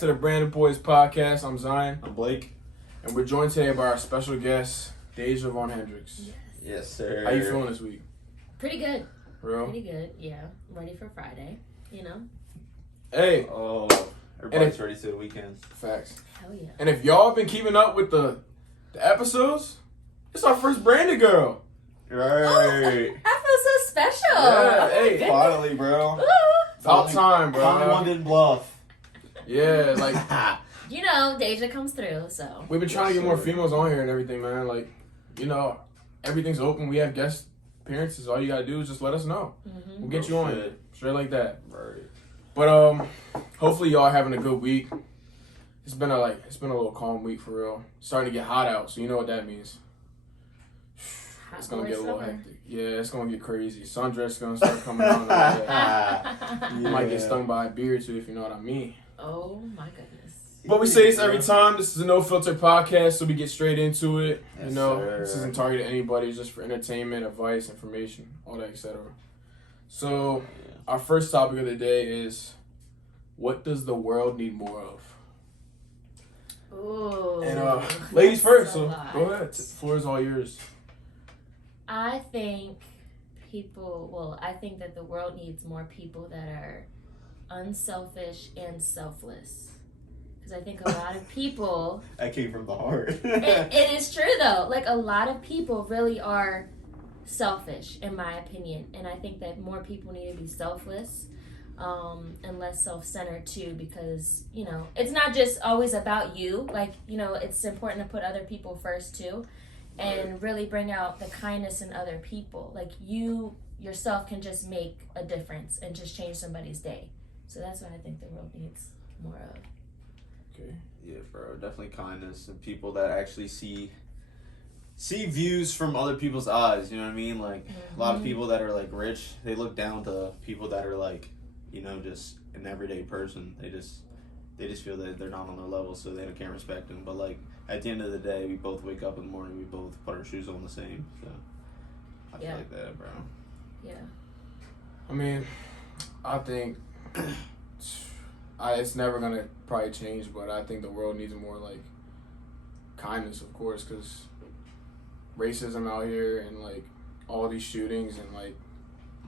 to the Branded Boys podcast. I'm Zion. I'm Blake. And we're joined today by our special guest, Deja Von Hendricks. Yes, sir. How you feeling this week? Pretty good. Real? Pretty good, yeah. I'm ready for Friday, you know? Hey. Oh, everybody's ready to the weekend. Facts. Hell yeah. And if y'all been keeping up with the episodes, it's our first Branded girl. Right. Oh, I feel so special. Yeah, Oh, hey. Finally, bro. Woo. About time, bro. Finally one didn't bluff. Yeah, like, You know, Deja comes through, so. we've been trying to get more females on here and everything, man. Like, you know, everything's open. We have guest appearances. All you gotta do is just let us know. Mm-hmm. We'll get you on it. Straight like that. Right. But hopefully y'all having a good week. It's been a little calm week for real. Starting to get hot out, so you know what that means. It's gonna get a little hectic. Yeah, it's gonna get crazy. Sundress gonna start coming on. You might get stung by a bee or two if you know what I mean. Oh my goodness. But we say this every time. This is a no filter podcast, so we get straight into it. Yes, you know, sir. This isn't targeted at anybody. It's just for entertainment, advice, information, all that, etc. So, our first topic of the day is, what does the world need more of? Ooh. And ladies first, so lot. go ahead. The floor is all yours. I think I think that the world needs more people that are unselfish and selfless. Because I think a lot of people... That came from the heart. it is true, though. Like, a lot of people really are selfish, in my opinion. And I think that more people need to be selfless and less self-centered, too. Because, you know, it's not just always about you. Like, you know, it's important to put other people first, too. And really bring out the kindness in other people. Like, you yourself can just make a difference and just change somebody's day. So that's what I think the world needs more of. Okay. Yeah, bro. Definitely kindness and people that actually see views from other people's eyes. You know what I mean? Like, a lot of people that are, like, rich, they look down to people that are, like, you know, just an everyday person. They just feel that they're not on their level, so they can't respect them. But, like, at the end of the day, we both wake up in the morning, we both put our shoes on the same. So I feel like that, bro. Yeah. I mean, I think it's never going to probably change, but I think the world needs more, like, kindness, of course, because racism out here and, like, all these shootings and, like,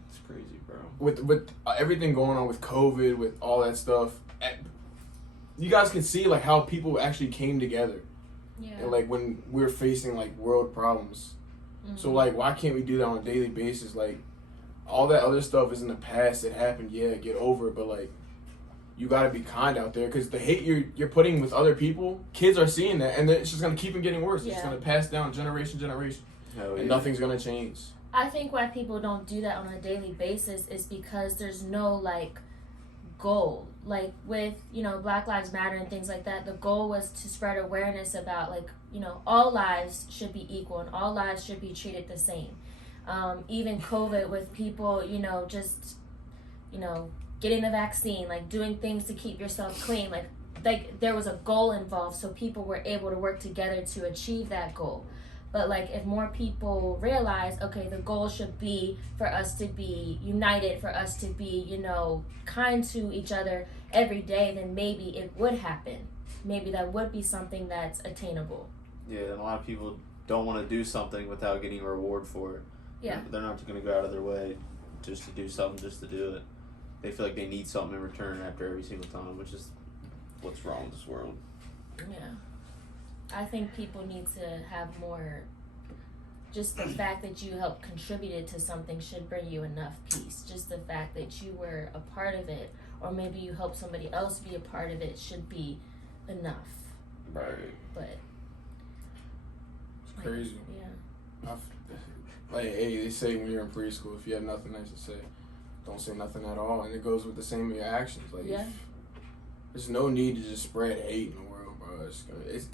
It's crazy, bro. With everything going on with COVID, with all that stuff, you guys can see, like, how people actually came together. Yeah. And, like, when we're facing, like, world problems. Mm-hmm. So, like, why can't we do that on a daily basis? Like, all that other stuff is in the past. It happened. Yeah, get over it. But, like, you got to be kind out there. Because the hate you're putting with other people, kids are seeing that. And it's just going to keep it getting worse. Yeah. It's going to pass down generation. Hell And yeah. nothing's going to change. I think why people don't do that on a daily basis is because there's no, like, goal. Like, with, you know, Black Lives Matter and things like that, the goal was to spread awareness about, like, you know, all lives should be equal and all lives should be treated the same. Even COVID, with people, you know, just, you know, getting the vaccine, like, doing things to keep yourself clean, like there was a goal involved, so people were able to work together to achieve that goal. But, like, if more people realize, okay, the goal should be for us to be united, for us to be, you know, kind to each other every day, then maybe it would happen. Maybe that would be something that's attainable. Yeah, and a lot of people don't want to do something without getting a reward for it. Yeah. They're not going to go out of their way just to do something just to do it. They feel like they need something in return after every single time, which is what's wrong with this world. Yeah. I think people need to have more, just the fact that you helped contributed to something should bring you enough peace. Just the fact that you were a part of it, or maybe you helped somebody else be a part of it, should be enough. Right. But It's crazy. Yeah. Like, hey, they say when you're in preschool, if you have nothing nice to say, don't say nothing at all. And it goes with the same with your actions. Like, Yeah. there's no need to just spread hate in the world, bro.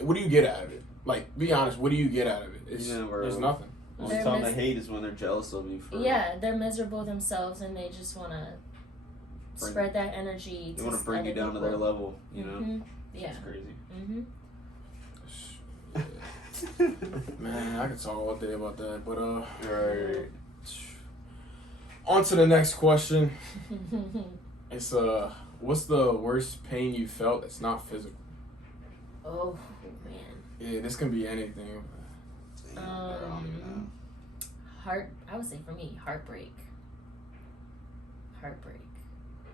What do you get out of it? Like, be honest, what do you get out of it? There's nothing. The only time they hate is when they're jealous of you. Yeah, they're miserable themselves and they just want to spread that energy. They want to bring you down to their level, you know? Mm-hmm. Yeah. It's crazy. Mm-hmm. Man, I could talk all day about that, but Right. on to the next question. It's what's the worst pain you felt that's not physical? Oh man. Yeah, this can be anything. Damn, bro, I don't even know. I would say for me, heartbreak.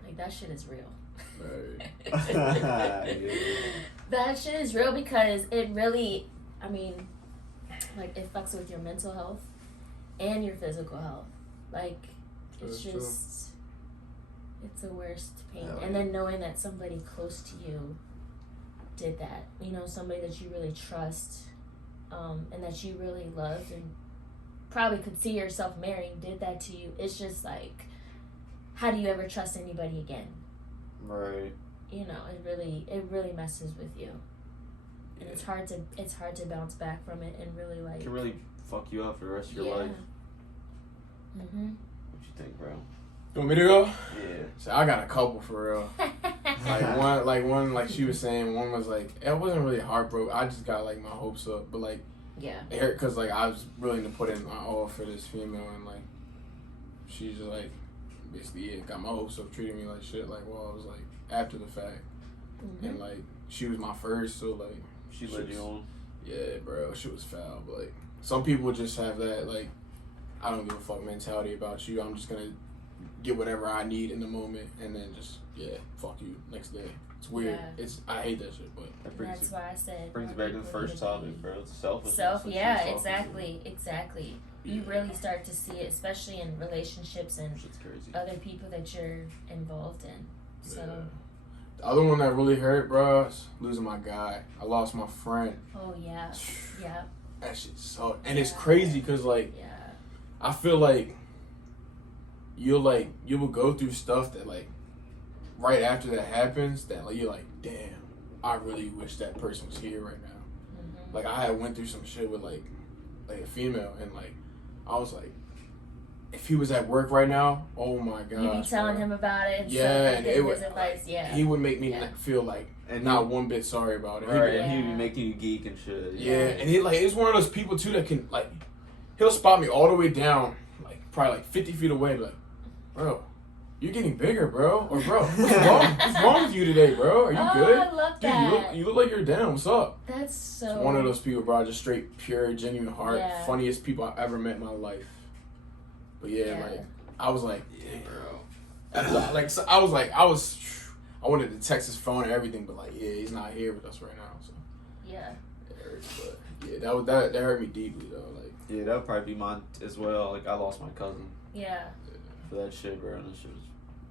Like that shit is real. Right. Yeah. That shit is real because it really, I mean, like it fucks with your mental health and your physical health. Like it's That's true. just, it's the worst pain. Hell And yeah. then knowing that somebody close to you did that, you know, somebody that you really trust, and that you really loved and probably could see yourself marrying did that to you. It's just like, how do you ever trust anybody again? Right. You know, it really messes with you, and it's hard to bounce back from it and really like. It can really fuck you up for the rest of your life. Mhm. What you think, bro? You want me to go? Yeah. So I got a couple for real. Like she was saying, one was like, it wasn't really heartbroken. I just got like my hopes up, but like, Yeah. it hurt because like I was willing to put in my all for this female, and like, she's just like, basically, got my hopes up, treating me like shit. Like, well, I was like after the fact, and like she was my first, so like She led you on. yeah, bro, she was foul. But like, some people just have that like, I don't give a fuck mentality about you. I'm just gonna get whatever I need in the moment, and then just fuck you next day. It's weird. Yeah. I hate that shit, but That brings That's it, why I said. brings it more back to the people need first to topic, be bro. It's selfishness. Self, Like, yeah, true selfishness. exactly. You Yeah. really start to see it, especially in relationships and Shit's crazy. other people that you're involved in. So, yeah. The other one that really hurt, bro, is losing my guy. I lost my friend. oh yeah, yeah, That shit sucked, and it's crazy because like yeah, I feel like you will go through stuff that like right after that happens that like you're like, damn, I really wish that person was here right now. Like I had went through some shit with like a female, and like I was like, if he was at work right now, oh my god, you be telling him about it. And Yeah, stuff, and and it his would- advice. Yeah, he would make me Yeah. feel like And not one bit sorry about it. Right, Yeah. and he would be making you geek and shit. Yeah, and he like he's one of those people too that can like he'll spot me all the way down, like probably like 50 feet away, like, bro, you're getting bigger, bro. Or bro, what's wrong with you today, bro? Are you good? I love Dude, that. you look like you're down. What's up? That's so. It's one of those people, bro. Just straight, pure, genuine heart. Yeah. Funniest people I've ever met in my life. But yeah, Yeah. like I was like, Yeah, bro. so I wanted to text his phone and everything, but like, yeah, he's not here with us right now. So Yeah. it hurts, but yeah, that hurt me deeply though. Like, Yeah, that would probably be mine as well. Like, I lost my cousin Yeah. for that shit, bro, and that shit was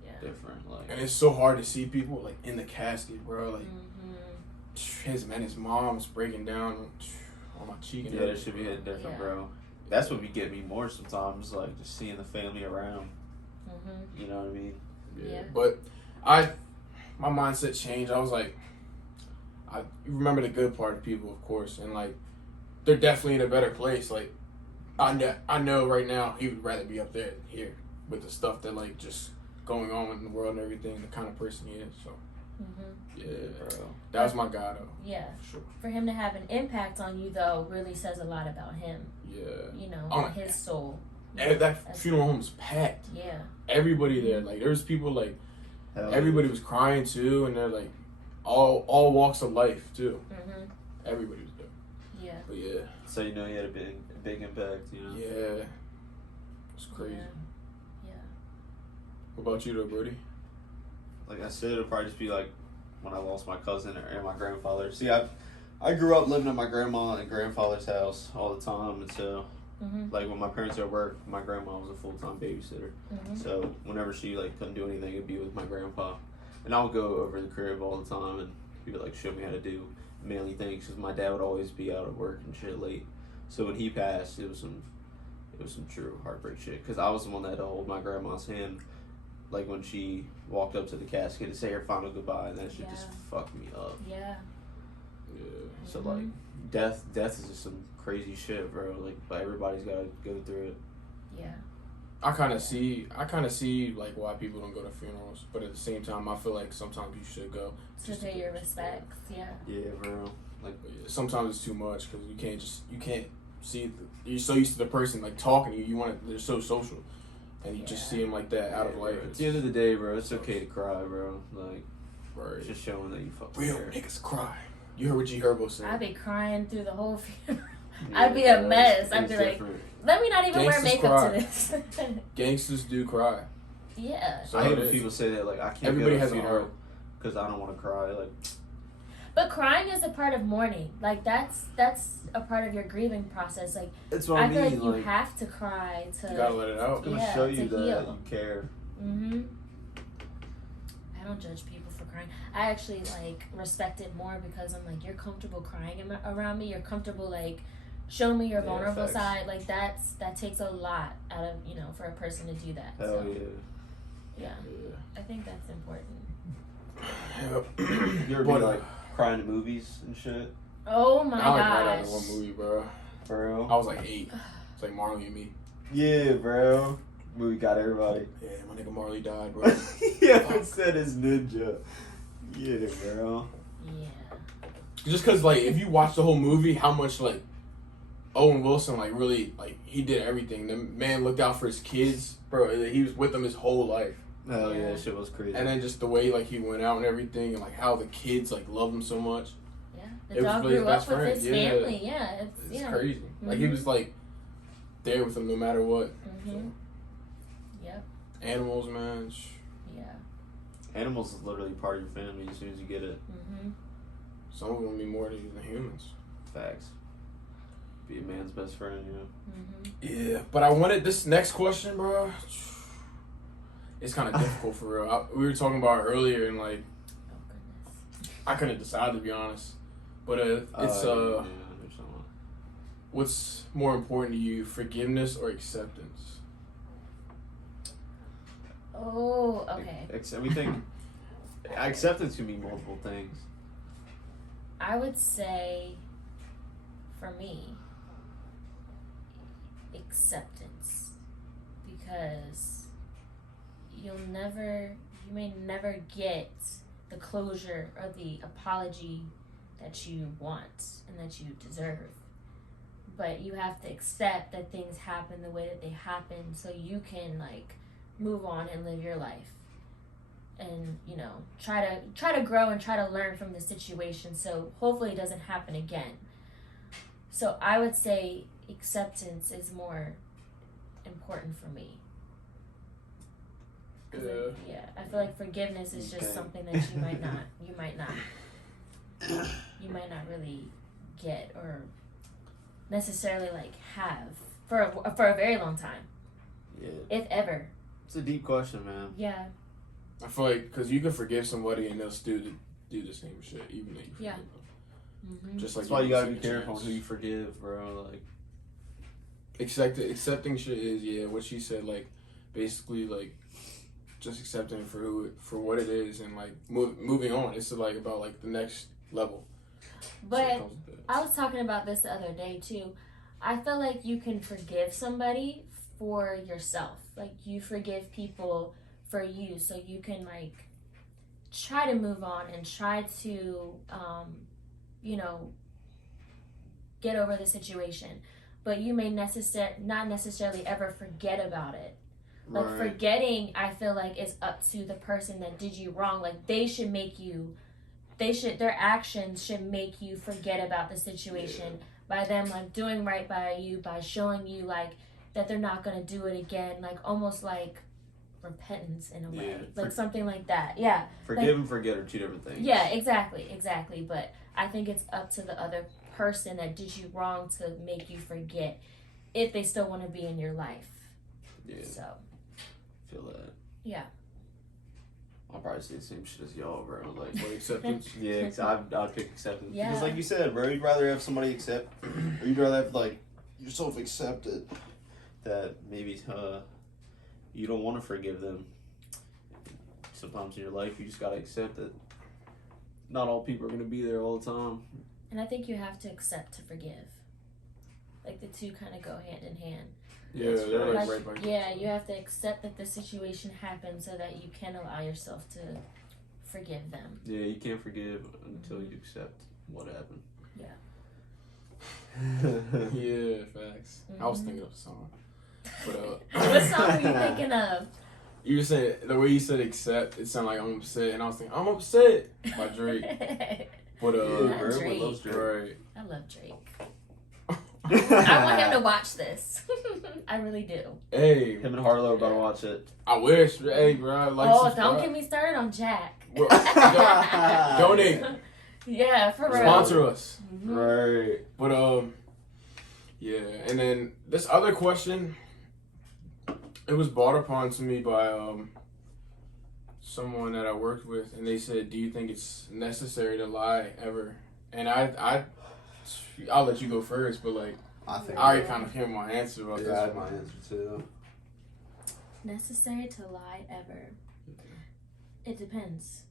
Yeah. different. Like, and it's so hard to see people like in the casket, bro. Like Mm-hmm. his mom's breaking down on my cheek and yeah, that everything, should be hitting different, Yeah. bro. That's what be getting me more sometimes, like, just seeing the family around. Mm-hmm. You know what I mean? Yeah. But my mindset changed. I was like, I remember the good part of people, of course, and like they're definitely in a better place. Like I know right now he would rather be up there than here with the stuff that like just going on in the world and everything. The kind of person he is. So Mm-hmm. yeah, Bro. that was my guy though. Yeah. For sure. For him to have an impact on you, though, really says a lot about him. Yeah. You know, Oh, his soul. And that That's- funeral home was packed. Yeah. Everybody there, like there was people like Hell everybody was crying too, and they're like all walks of life too. Mm-hmm. Everybody was there. Yeah. But yeah, So you know he had a big impact, you know? yeah, it's crazy. Yeah. What about you though, Brody? Like I said, it'll probably just be like when I lost my cousin and my grandfather. See, I grew up living at my grandma and grandfather's house all the time, and so Mm-hmm. like when my parents were at work, my grandma was a full-time babysitter. Mm-hmm. So whenever she like couldn't do anything, it'd be with my grandpa, and I would go over the crib all the time, and he would like show me how to do manly things because my dad would always be out at work and shit late. So when he passed, it was some true heartbreak shit because I was the one that had to hold my grandma's hand, like when she walked up to the casket to say her final goodbye, and that shit just Yeah. fucked me up. Yeah. Yeah, So like death is just some crazy shit, bro. Like, but everybody's gotta go through it. Yeah. I kind of see like why people don't go to funerals, but at the same time, I feel like sometimes you should go. To just pay get your respect. respects. Yeah. Yeah, bro. Like, But yeah, sometimes it's too much because you can't see. You're so used to the person like talking to you. You want to. They're so social and you just see him like that out of life. At the end of the day, bro, it's okay to cry, bro. Like, Right. it's just showing that you fucking Real care. niggas cry. You heard what G Herbo said. I'd be crying through the whole funeral. Yeah, I'd be a bro, mess. I'd it's be like, different. let me not even wear Gangsters makeup cry. to this. Gangsters do cry. Yeah. So I hate it when is. people say that, like, I can't Everybody go to has a funeral heart. because I don't want to cry. Like, But crying is a part of mourning. Like that's a part of your grieving process. Like that's what I I feel mean. like you have to cry to. You gotta let it out. it's gonna yeah, show to you that heal. you care. Mhm. I don't judge people for crying. I actually like respect it more because I'm like, you're comfortable crying around me. You're comfortable like showing me your Yeah, vulnerable facts. side. Like that takes a lot out of for a person to do that. Hell so, yeah. yeah. I think that's important. Yep. You ever be like crying to movies and shit? Oh my I like gosh. right out of one movie, bro. For real? I was like 8. It's like Marley and Me. Yeah, bro. Movie got everybody. Yeah, my nigga Marley died, bro. Yeah, it said it's ninja. Yeah, bro. Yeah. Just cause like if you watch the whole movie, how much like Owen Wilson like really like he did everything. The man looked out for his kids, bro. He was with them his whole life. Hell yeah, Yeah. that shit was crazy. And then just the way like he went out and everything, and like how the kids like loved him so much. Yeah. It The was dog really grew his best up with friend, his yeah. family. Yeah. It's yeah. crazy. Like he was like there with them no matter what. Mhm. Yep. Animals, man. Yeah. Animals is literally part of your family as soon as you get it. Mhm. Some of them mean more to you than humans. Facts. Be a man's best friend, you know. Mhm. Yeah, but I wanted this next question, bro. It's kind of difficult for real. We were talking about it earlier, and like Oh goodness. I couldn't decide to be honest. But it's yeah, there's someone. what's more important to you, forgiveness or acceptance? Oh, okay. We think acceptance can mean multiple things. I would say, for me, acceptance, because you may never get the closure or the apology that you want and that you deserve. But you have to accept that things happen the way that they happen so you can like move on and live your life. And try to grow and try to learn from the situation so hopefully it doesn't happen again. So I would say acceptance is more important for me. I feel like forgiveness is just something that you might not really get or necessarily like have for a very long time, Yeah. if ever. It's a deep question, man. Yeah. I feel like because you can forgive somebody and they'll still do the same shit, even though you forgive Yeah. them. Mm-hmm. Just like That's why you gotta be give them a careful chance. who you forgive, bro. Like, Accepting shit is what she said. Like basically like just accepting it for what it is and like moving on. It's like about like the next level. But So it comes with that. I was talking about this the other day too. I feel like you can forgive somebody for yourself. Like you forgive people for you, so you can like try to move on and try to get over the situation. But you may not necessarily ever forget about it. Like right. forgetting, I feel like is up to the person that did you wrong. Like their actions should make you forget about the situation by them like doing right by you, by showing you like that they're not gonna do it again, like almost like repentance in a way, Yeah. like something like that. Yeah. Forgive and forget are two different things. Yeah, exactly. But I think it's up to the other person that did you wrong to make you forget if they still want to be in your life. Yeah. So. Feel that. Yeah. I'll probably say the same shit as y'all, bro. Like, What acceptance? yeah, I'd pick acceptance. Yeah. Because like you said, bro, you'd rather have somebody accept, or you'd rather have like yourself accept it that maybe you don't want to forgive them. Sometimes in your life, you just gotta accept that not all people are gonna be there all the time. And I think you have to accept to forgive. Like the two kind of go hand in hand. Yeah, they're like right by Yeah, you have to accept that the situation happened so that you can allow yourself to forgive them. Yeah, you can't forgive until you accept what happened. Yeah. Yeah, facts. I was thinking of a song. But What song are you thinking of? You just said the way you said "accept." It sounded like "I'm upset," and I was thinking "I'm upset" by Drake. But Not everyone loves Drake. Drake. right. I love Drake. I want him to watch this. I really do. Hey, Him and Harlow about to watch it. I wish. Hey, bro. Like, Don't get me started on Jack. Well, donate. Yeah, for real. Sponsor us. Mhm. Right. But yeah. And then this other question, it was brought upon to me by someone that I worked with, and they said, "Do you think it's necessary to lie ever?" And I'll let you go first, but like I think. I already kind of hear my answer about I this. had my answer too. Necessary to lie ever? It depends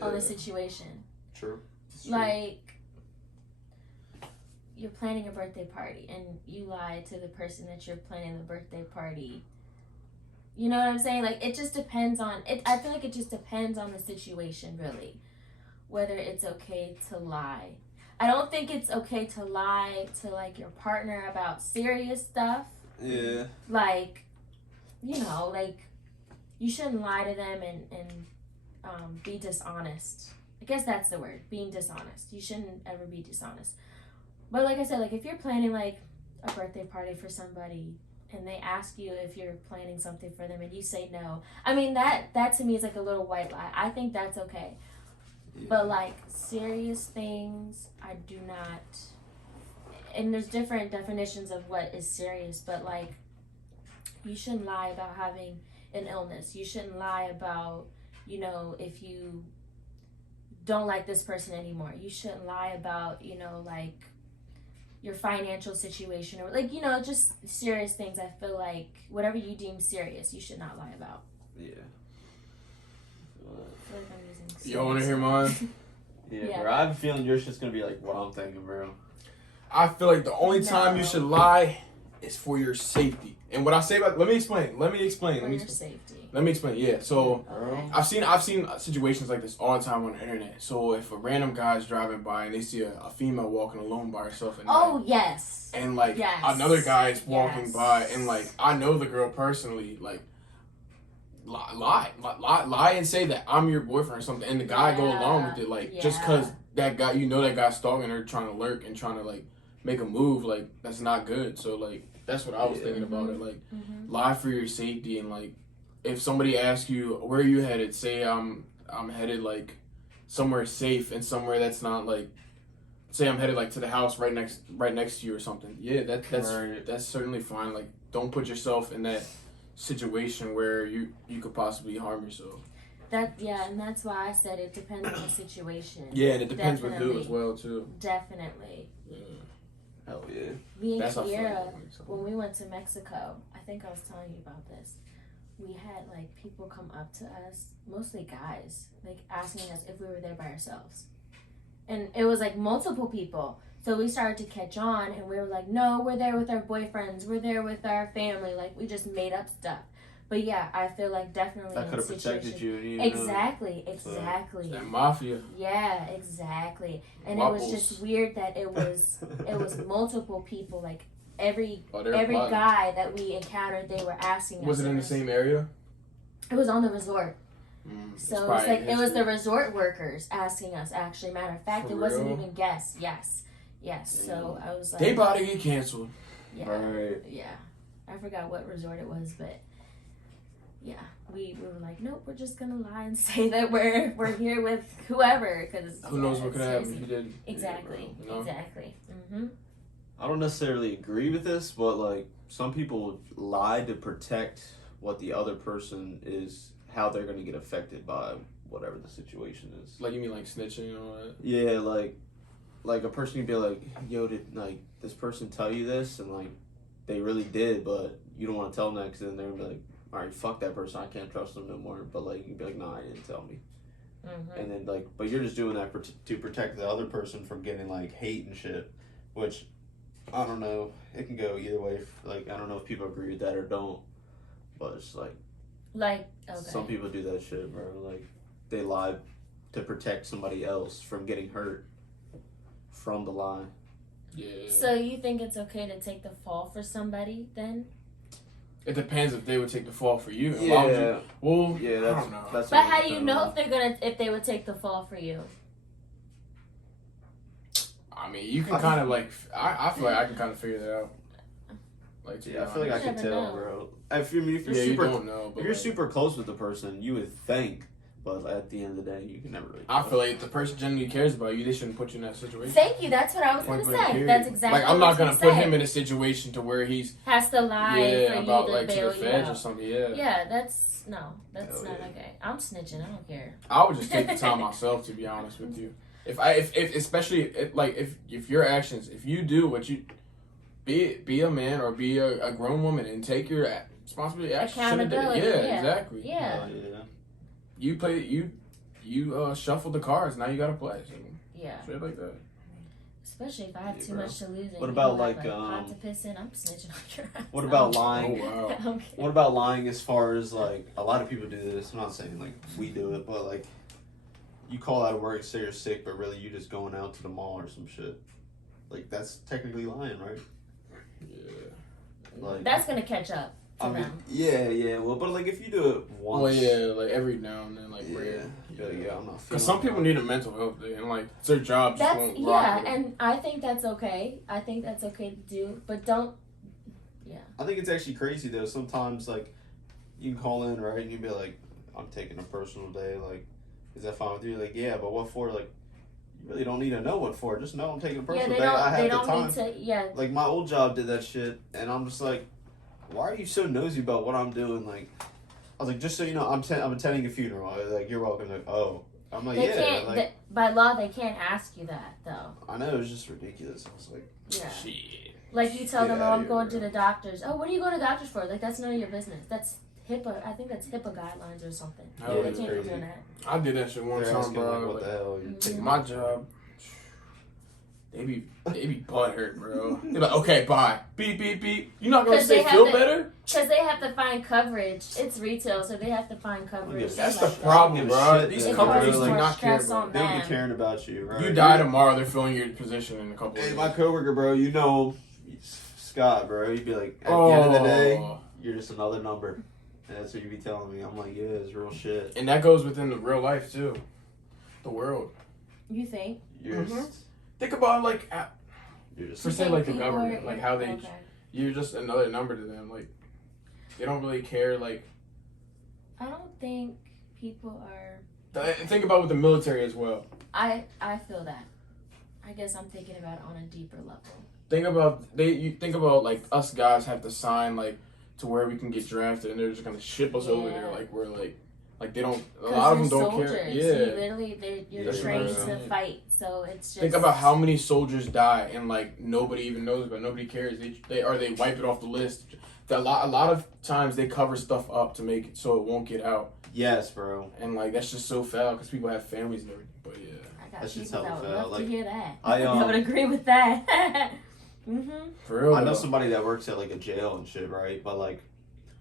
on the situation. True. Like, you're planning a birthday party and you lie to the person that you're planning the birthday party. You know what I'm saying? Like, it just depends on it. I feel like it just depends on the situation, really, whether it's okay to lie. I don't think it's okay to lie to like your partner about serious stuff. Yeah. Like, you know, like, you shouldn't lie to them and be dishonest. I guess that's the word, being dishonest. You shouldn't ever be dishonest. But like I said, like if you're planning like a birthday party for somebody and they ask you if you're planning something for them and you say no, I mean that to me is like a little white lie. I think that's okay. Yeah. But like serious things, I do not. And there's different definitions of what is serious, but like you shouldn't lie about having an illness. You shouldn't lie about, you know, if you don't like this person anymore. You shouldn't lie about, you know, like your financial situation or like, you know, just serious things. I feel like whatever you deem serious, you should not lie about. Yeah. I feel like I'm using Y'all want to hear mine? Yeah, bro. I have a feeling yours just gonna be like what I'm thinking, bro. I feel like the only time No. you should lie is for your safety. And what I say about let me explain. For your safety. Let me explain. Yeah. So Okay. I've seen situations like this all the time on the internet. So if a random guy's driving by and they see a female walking alone by herself at night, Oh, yes. and like Yes. another guy is walking Yes. by and like I know the girl personally, like lie and say that I'm your boyfriend or something, and the guy go along with it, like just because that guy, you know, that guy's stalking her, trying to lurk and trying to like make a move, like that's not good. So like that's what I was thinking about it, like lie for your safety. And like if somebody asks you where are you headed, say I'm headed like somewhere safe and somewhere that's not like, say I'm headed like to the house right next to you or something. Yeah, that's certainly fine. Like don't put yourself in that situation where you could possibly harm yourself. And that's why I said it depends on the situation. Yeah, and it depends with who Definitely. as well too. Definitely. Yeah. Hell yeah. Me and That's how I feel Kiera, like when we went to Mexico, I think I was telling you about this. We had like people come up to us, mostly guys, like asking us if we were there by ourselves. And it was like multiple people. So we started to catch on and we were like, no, we're there with our boyfriends. We're there with our family. Like we just made up stuff. But yeah, I feel like definitely That in could a have protected situation. you. And you Exactly. that mafia. Yeah, exactly. And Waffles. it was just weird that it was multiple people. Like every They're plotting. guy that we encountered, they were asking us. Was it in the same area? It was on the resort. It's So it was probably like it was the history. resort workers asking us. Actually, matter of fact, For it wasn't real? even guests. Yes. So I was like, They about to get canceled. yeah, Right. yeah. I forgot what resort it was, but yeah, we were like, nope, we're just gonna lie and say that we're here with whoever, because Who knows what could happen if you did? Exactly. You know? Exactly. I don't necessarily agree with this, but like some people lie to protect what the other person is, how they're gonna get affected by whatever the situation is. Like you mean like snitching and all that? Yeah, like a person can be like, yo, did like this person tell you this? And like they really did, but you don't want to tell them that because then they're gonna be like, all right, fuck that person, I can't trust them no more. But like you can be like, nah, I didn't tell me. And then like, but you're just doing that to protect the other person from getting like hate and shit, which I don't know. It can go either way. Like I don't know if people agree with that or don't, but it's like Okay. some people do that shit, bro. Like they lie to protect somebody else from getting hurt from the lie. Yeah. So you think it's okay to take the fall for somebody then? It depends if they would take the fall for you. Why would you? Well, yeah, I don't know. That's But how do you know if they would take the fall for you? I mean, you can kind of like. I feel like I can kind of figure that out. Like, I feel like I can tell, bro. If you're you super, don't know, but if you're like, super close with the person, you would think. But at the end of the day, you can never really. I feel like if the person genuinely cares about you, they shouldn't put you in that situation. Thank you. That's what I was going to say. That's exactly. Like, I'm not gonna put him in a situation to where he's has to lie for about you to like bail to the you feds out. or something. Yeah. Yeah, that's okay. I'm snitching. I don't care. I would just take the time myself, to be honest with you. If especially if your actions, if you do what you be a man or be a grown woman and take your responsibility, Accountability. Yeah, exactly. Yeah. You play you shuffle the cards. Now you gotta play. So Yeah. straight like that. Especially if I have too much to lose. And What about you like have, pot to piss in? I'm snitching on your ass. What about lying? Oh wow. What about lying as far as like a lot of people do this? I'm not saying like we do it, but like you call out of work, say you're sick, but really you just going out to the mall or some shit. Like that's technically lying, right? Yeah. Like That's gonna catch up to I mean, them. yeah. Well, but like if you do it once, Well, yeah, like every now and then, like yeah, rare. I'm not. Because some people need a mental health day, and like it's their job just That's won't rock with it. and I think that's okay. I think that's okay to do, but don't. I think it's actually crazy though. Sometimes like you can call in, right, and you be like, "I'm taking a personal day. Like, is that fine with you?" Like, yeah, but what for? Like, you really don't need to know what for. Just know I'm taking a personal day. I have the time. Need to. Yeah. Like my old job did that shit, and I'm just like, why are you so nosy about what I'm doing? Like, I was like, just so you know, I'm attending a funeral. Like, you're welcome. Like, oh, I'm like, They yeah. can't. Like, by law, they can't ask you that though. I know it's just ridiculous. I was like, Yeah. Shit. Like you tell Get them, oh, outta I'm here, going bro. to the doctors. Oh, what are you going to doctors for? Like that's none of your business. That's HIPAA. I think that's HIPAA guidelines or something. Oh, They that's can't be crazy. doing that. I did that shit one they're time, asking bro. like, what the hell? You're taking My job, they be butthurt, bro. They're like, okay, bye. Beep, beep, beep. You not gonna 'Cause say they feel have to- better? Because they have to find coverage. It's retail, so they have to find coverage. That's That's the like that. problem, Give a bro. shit, These man. companies It's do more not care, stress bro. on They'll them. be caring about you, right? You die tomorrow, they're filling your position in a couple of Hey, years. my coworker, bro, you know Scott, bro. You'd be like, at the end of the day, you're just another number. And that's what you be telling me. I'm like, yeah, it's real shit. And that goes within the real life, too. The world. You think? You're Mhm. just, Think about, like, you're just. for You say, think like, the people government. are- Like, how they... Okay. You're just another number to them. Like, they don't really care, like... I don't think people are. Think about with the military as well. I feel that. I guess I'm thinking about it on a deeper level. Think about you think about like us guys have to sign like to where we can get drafted, and they're just gonna ship us over there. Like we're like they don't. A lot of them don't care. Soldiers. Yeah. You literally, you're That's trained right. to fight, so it's just. Think about how many soldiers die and like nobody even knows about. Nobody cares. They wipe it off the list. A lot of times they cover stuff up to make it so it won't get out. Yes, bro. And like that's just so foul because people have families and everything. But yeah. I got That shit's people that hella would foul. love Like, to hear that. I, I would agree with that. For real. I know though. somebody that works at like a jail and shit, right? But like,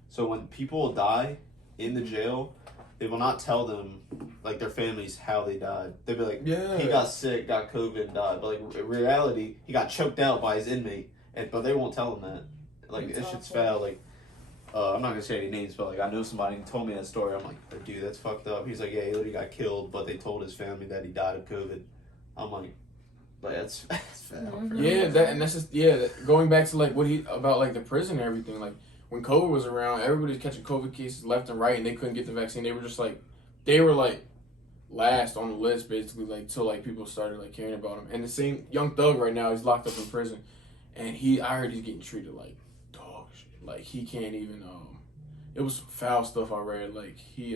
so when people die in the jail, they will not tell them like their families how they died. They'll be like, Yeah. he got sick, got COVID, and died. But like in reality, he got choked out by his inmate, but they won't tell him that. Like That's it's shit's awful. foul. Like, I'm not gonna say any names, but like I know somebody who told me that story. I'm like, dude, that's fucked up. He's like, yeah, he literally got killed, but they told his family that he died of COVID. I'm like, but that's foul. Mhm. Yeah, that's just going back to like what he about like the prison and everything. Like when COVID was around, everybody was catching COVID cases left and right, and they couldn't get the vaccine. They were like last on the list basically, like till like people started like caring about him. And the same Young Thug right now, he's locked up in prison, and I heard he's getting treated like dog shit. Like he can't even it was foul stuff I read. Like he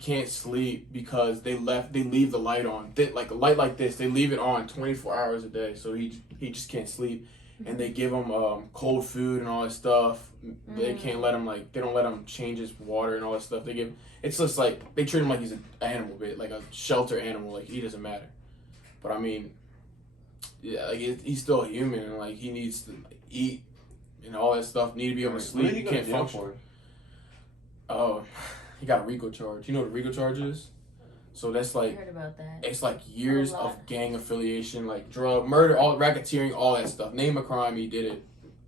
can't sleep because they leave the light on. Like a light like this, they leave it on 24 hours a day, so he just can't sleep. And they give him cold food and all that stuff. They can't let him they don't let him change his water and all that stuff. It's just like they treat him like he's an animal, like a shelter animal. Like he doesn't matter. But I mean, yeah, like he's still a human and like he needs to eat and all that stuff. Need to be able to sleep. What did He he go to can't jail function. for? Oh, he got a RICO charge. You know what a RICO charge is? So that's I like heard about that. it's like years A lot. of gang affiliation, like drug, murder, all racketeering, all that stuff. Name a crime, he did it,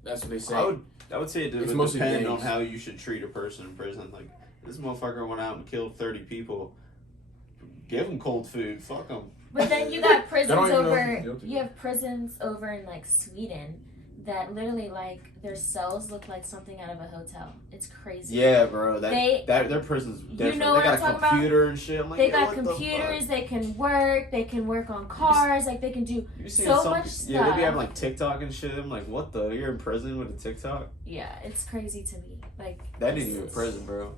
That's what they say. I would say it would mostly depend on gangs. how you should treat a person in prison. Like, this motherfucker went out and killed 30 people. Give him cold food. Fuck him. But then you got prisons don't even know if over. he's guilty. You have prisons over in like Sweden that literally like their cells look like something out of a hotel. It's crazy. Yeah, bro. They- Their prison's different. know they what got I'm a talking about? computer and shit. I'm like, They yeah, got what the computers. fuck? They can work. They can work on cars. Like they can do. You seen so some- much Yeah, they be stuff. having like TikTok and shit. I'm like, what the? You're in prison with a TikTok? Yeah, it's crazy to me. Like That ain't even prison, bro.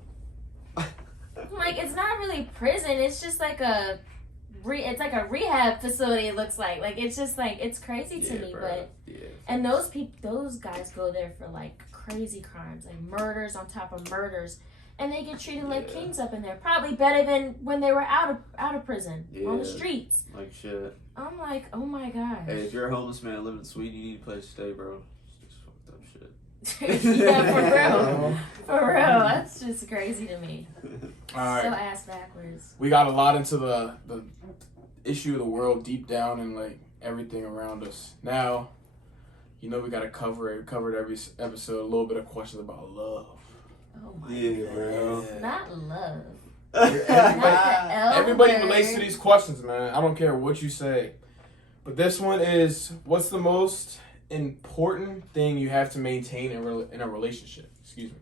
Like it's not really prison. It's just like a. It's like a rehab facility. It looks like it's just like it's crazy to me, bro. but and those guys go there for like crazy crimes, like murders on top of murders, and they get treated like kings up in there. Probably better than when they were out of prison on the streets. Like shit. I'm like, oh my gosh. Hey, if you're a homeless man living in Sweden, you need a place to stay, bro. It's just fucked up shit. Yeah, for real, for real. That's just crazy to me. All right. So ass backwards. We got a lot into the issue of the world deep down and like everything around us. Now, you know we gotta cover it. We covered every episode a little bit of questions about love. Oh my Yeah, god. bro. Not love. Everybody relates to these questions, man. I don't care what you say. But this one is, what's the most important thing you have to maintain in a relationship? Excuse me.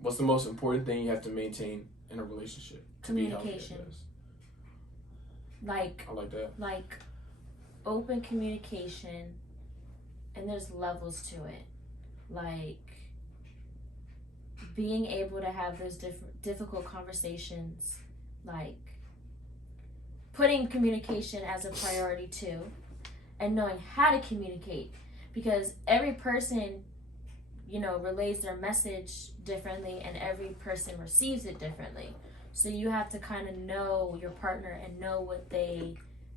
What's the most important thing you have to maintain in a relationship? To be healthy, I Communication. guess. Like I like that. like open communication, and there's levels to it. Like being able to have those difficult conversations, like putting communication as a priority too, and knowing how to communicate, because every person, you know, relays their message differently and every person receives it differently. So you have to kind of know your partner and know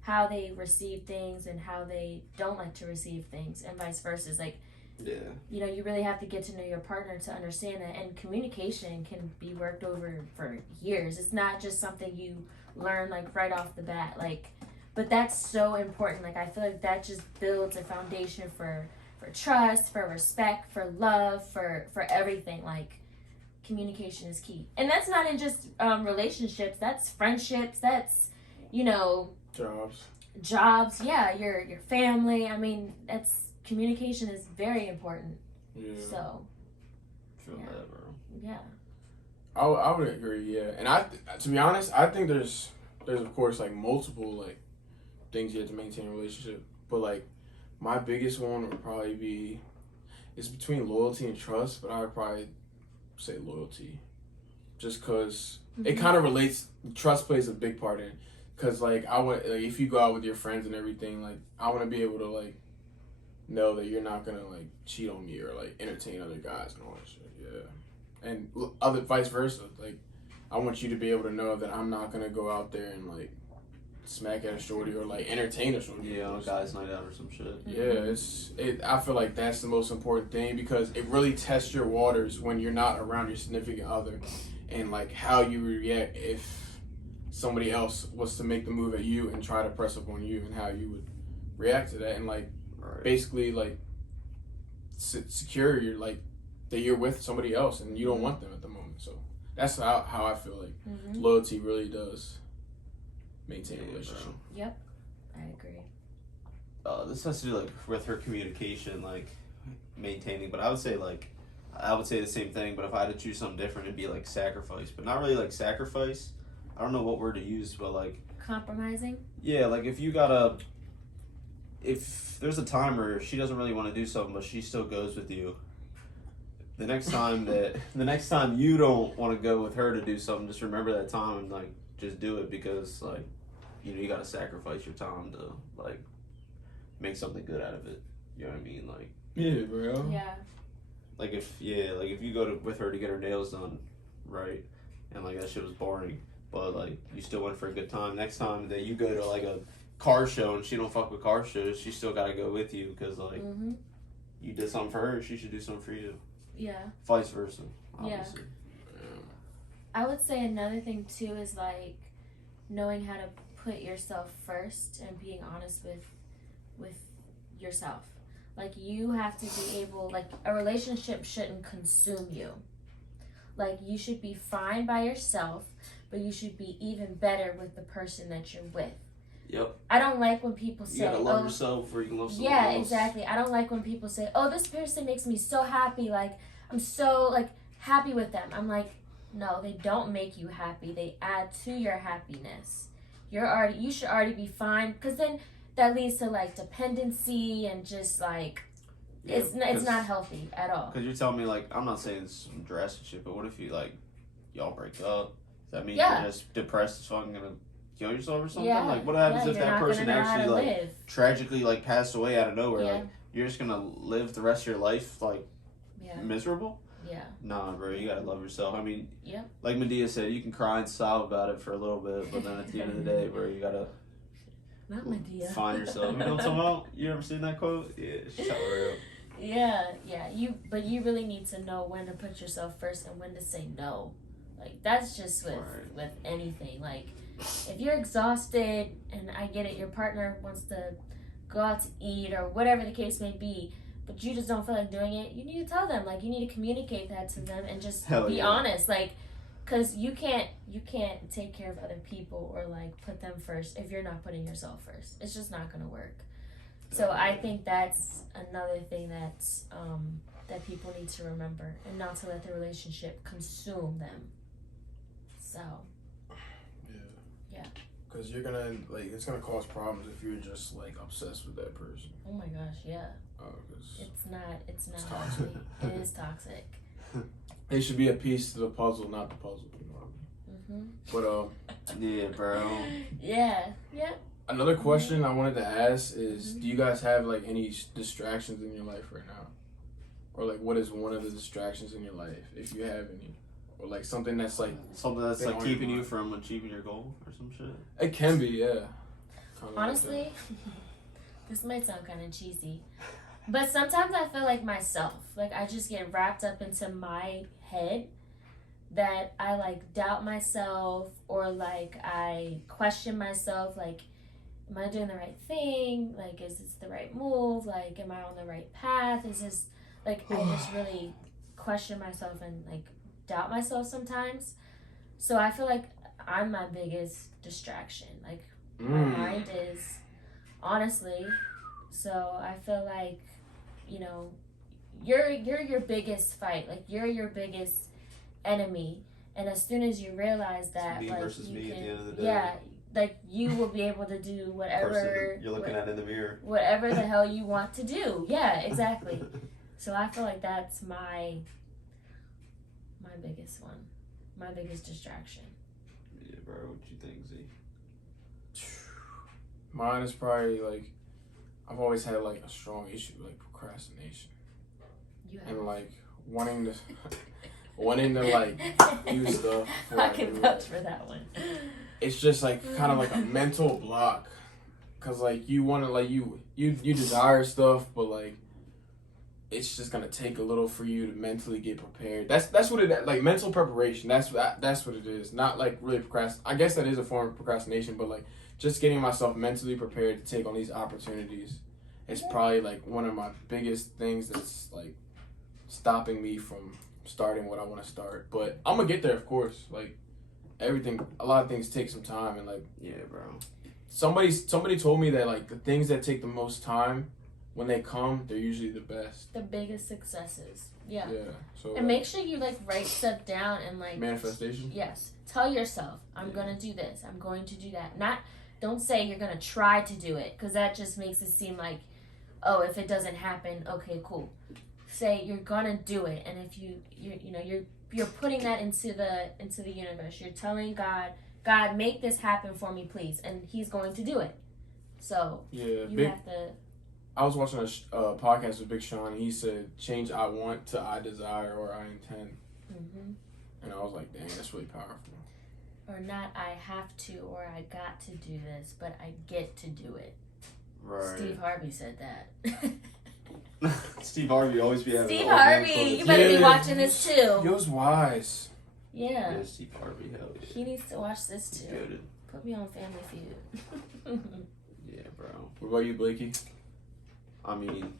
how they receive things and how they don't like to receive things, and vice versa. It's like, Yeah. you know, you really have to get to know your partner to understand that, and communication can be worked over for years. It's not just something you learn like right off the bat, like, but that's so important. Like, I feel like that just builds a foundation for trust, for respect, for love, for everything. Like, communication is key, and that's not in just relationships. That's friendships. That's, you know, jobs. Yeah, your family. I mean, communication is very important. Yeah. So, Feel that, bro. yeah. I would agree, yeah. And to be honest, I think there's of course like multiple like things you have to maintain in a relationship, but like my biggest one would probably be, it's between loyalty and trust, but I would probably say loyalty, just because it kind of relates. Trust plays a big part in, because like if you go out with your friends and everything, like I want to be able to like know that you're not gonna like cheat on me or like entertain other guys and all that shit. Yeah, and other vice versa. Like I want you to be able to know that I'm not gonna go out there and like smack at a shorty or like entertain a shorty. Yeah, on a guy's night out or some shit. Yeah, I feel like that's the most important thing, because it really tests your waters when you're not around your significant other, and like how you react if somebody else was to make the move at you and try to press up on you, and how you would react to that, and like basically like secure your like that you're with somebody else and you don't want them at the moment. So that's how I feel like loyalty really does maintain a relationship. Yep, I agree. This has to do like with her communication, like maintaining. But I would say the same thing. But if I had to choose something different, it'd be like sacrifice. But not really like sacrifice. I don't know what word to use, but like Compromising. Yeah, like if there's a time where she doesn't really want to do something, but she still goes with you. The next time you don't want to go with her to do something, just remember that time and like just do it, because like, you know, you gotta sacrifice your time to like make something good out of it. You know what I mean? Like, yeah, bro. Yeah. Like if you go with her to get her nails done, right, and like that shit was boring, but like you still went for a good time. Next time that you go to like a car show and she don't fuck with car shows, she still gotta go with you, because like you did something for her, she should do something for you. Yeah. Vice versa, obviously. I would say another thing too is like knowing how to put yourself first and being honest with yourself. Like, you have to be able, like, a relationship shouldn't consume you. Like, you should be fine by yourself, but you should be even better with the person that you're with. Yep. I don't like when people say, you gotta love yourself before you can love someone yeah, else. exactly. I don't like when people say, oh, this person makes me so happy. Like, I'm so, like, happy with them. I'm like, no, they don't make you happy. They add to your happiness. You should already be fine, because then that leads to, like, dependency and just, like, Yeah, it's not healthy at all. Because you're telling me, like, I'm not saying this is some drastic shit, but what if you, like, y'all break up? Does that mean Yeah. you're just depressed as fucking gonna kill yourself or something? Yeah. Like, what happens if you're that not person gonna know how actually, to like, live. tragically, like, passed away out of nowhere? Yeah. Like, you're just gonna live the rest of your life, like, Yeah. miserable? Yeah. Nah, bro, you gotta love yourself. I mean, Yep. like Medea said, you can cry and sob about it for a little bit, but then at the end of the day, bro, you gotta Not Medea. find yourself. You know what I'm talking about? You ever seen that quote? Yeah, she's so real. Yeah. But you really need to know when to put yourself first and when to say no. Like, that's just with anything. Like, if you're exhausted, and I get it, your partner wants to go out to eat or whatever the case may be, but you just don't feel like doing it, you need to tell them. Like, you need to communicate that to them and just be honest. Like, because you can't take care of other people or, like, put them first if you're not putting yourself first. It's just not gonna work. So I think that's another thing that's that people need to remember, and not to let the relationship consume them. So yeah. Because you're gonna, like, it's gonna cause problems if you're just, like, obsessed with that person. Oh my gosh, yeah. It's not toxic. It is toxic. It should be a piece to the puzzle, not the puzzle. You know what I mean? But yeah, bro. Yeah. another question I wanted to ask is, do you guys have, like, any distractions in your life right now? Or, like, what is one of the distractions in your life, if you have any? Or, like, something that's, like... Something that's, like, keeping you from achieving your goal or some shit? It can be, yeah. Honestly, like this might sound kind of cheesy, but sometimes I feel like myself. Like, I just get wrapped up into my head that I, like, doubt myself, or, like, I question myself, like, am I doing the right thing? Like, is this the right move? Like, am I on the right path? Is this, like, I just really question myself and, like, doubt myself sometimes. So I feel like I'm my biggest distraction. Like, my mind is, honestly. So I feel like, you know, you're your biggest fight. Like, you're your biggest enemy. And as soon as you realize that, me like, versus you me can, at the end of the day. yeah, like, you will be able to do whatever Person you're looking at in the mirror. Whatever the hell you want to do. Yeah, exactly. So I feel like that's my biggest one, my biggest distraction. Yeah, bro. What you think, Z? Mine is probably, like, I've always had, like, a strong issue with, like, procrastination. You have. And, like, wanting to like, do stuff. I can vouch for that one. It's just, like, kind of like a mental block. Because, like, you want to, like, you desire stuff, but, like, it's just gonna take a little for you to mentally get prepared. That's what it, like, mental preparation. That's what it is. Not, like, really I guess that is a form of procrastination, but, like, just getting myself mentally prepared to take on these opportunities is probably, like, one of my biggest things that's, like, stopping me from starting what I want to start. But I'm gonna get there, of course. Like, a lot of things take some time, and, like, yeah, bro. Somebody told me that, like, the things that take the most time, when they come, they're usually the best. The biggest successes. Yeah. Yeah. So. And make sure you, like, write stuff down and, like, manifestation. Yes. Tell yourself, I'm gonna do this. I'm going to do that. Don't say you're gonna try to do it, because that just makes it seem like, oh, if it doesn't happen, okay, cool. Say you're gonna do it, and if you're putting that into the universe. You're telling God, make this happen for me, please, and He's going to do it. So you have to. I was watching a podcast with Big Sean, and he said, change I want to I desire or I intend. Mm-hmm. And I was like, dang, that's really powerful. Or not I have to or I got to do this, but I get to do it. Right. Steve Harvey said that. Steve Harvey always be having Steve Harvey, you better be watching this too. He was wise. Yeah. Steve Harvey, hell yeah. He needs to watch this too. Good. Put me on Family Feud. Yeah, bro. What about you, Blakey? I mean,